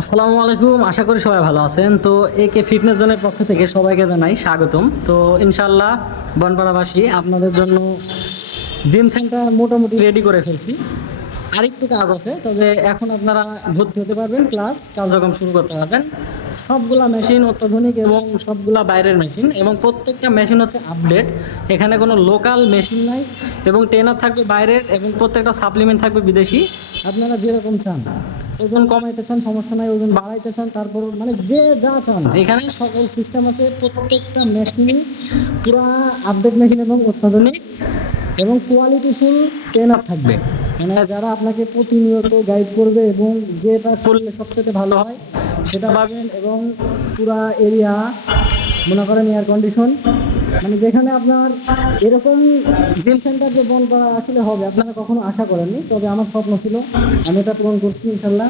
আসসালামু আলাইকুম, আশা করি সবাই ভালো আছেন। তো একে ফিটনেস জোনের পক্ষ থেকে সবাইকে জানাই স্বাগতম। তো ইনশাল্লাহ বনপাড়াবাসী আপনাদের জন্য জিম সেন্টার মোটামুটি রেডি করে ফেলছি। আরেকটু কাজ আছে, তবে এখন আপনারা ভর্তি হতে পারবেন, প্লাস কার্যক্রম শুরু করতে পারবেন। সবগুলা মেশিন অত্যাধুনিক এবং সবগুলা বাইরের মেশিন, এবং প্রত্যেকটা মেশিন হচ্ছে আপডেট। এখানে কোনো লোকাল মেশিন নাই, এবং ট্রেনার থাকবে বাইরের, এবং প্রত্যেকটা সাপ্লিমেন্ট থাকবে বিদেশি। আপনারা যেরকম চান, ওজন কমাইতে চান সমস্যা নাই, ওজন বাড়াইতে চান, তারপর মানে যে যা চান এখানে সকল সিস্টেম আছে। প্রত্যেকটা মেশিনই পুরা আপডেট মেশিন এবং অত্যাধুনিক, এবং কোয়ালিটিফুল ট্রেনার থাকবে, মানে যারা আপনাকে প্রতিনিয়ত গাইড করবে, এবং যেটা করলে সবচেয়ে ভালো হয় সেটা পাবেন। এবং পুরা এরিয়া মনে করেন এয়ার কন্ডিশন, মানে যেখানে আপনার এরকম জিম সেন্টার যে বনপাড়া আসলে হবে আপনারা কখনো আশা করেননি, তবে আমার স্বপ্ন ছিল, আমি এটা পূরণ করছি ইনশাল্লাহ।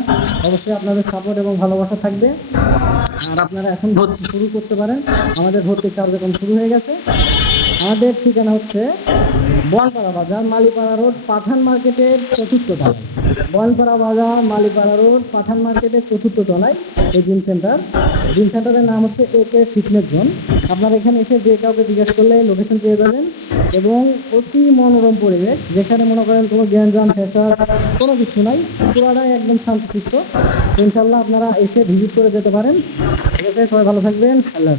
অবশ্যই আপনাদের সাপোর্ট এবং ভালোবাসা থাকবে। আর আপনারা এখন ভর্তি শুরু করতে পারেন, আমাদের ভর্তি কার্যক্রম শুরু হয়ে গেছে। আমাদের ঠিকানা হচ্ছে বনপাড়া বাজার, মালিপাড়া রোড, পাঠান মার্কেটের চতুর্থ তলায়। বনপাড়া বাজার, মালিপাড়া রোড, পাঠান মার্কেটের চতুর্থ তলায় এই জিম সেন্টার। জিম সেন্টারের নাম হচ্ছে একে ফিটনেস জোন। আপনারা এখানে এসে যে কাউকে জিজ্ঞেস করলে লোকেশন পেয়ে যাবেন, এবং অতি মনোরম পরিবেশ, যেখানে মনে করেন কোনো গ্যাঞ্জাম ফ্যাসাদ কোনো কিছু নাই, পুরাটাই একদম শান্তশিষ্ট। ইনশাল্লাহ আপনারা এসে ভিজিট করে যেতে পারেন। ঠিক আছে, সবাই ভালো থাকবেন, আল্লাহ হাফেজ।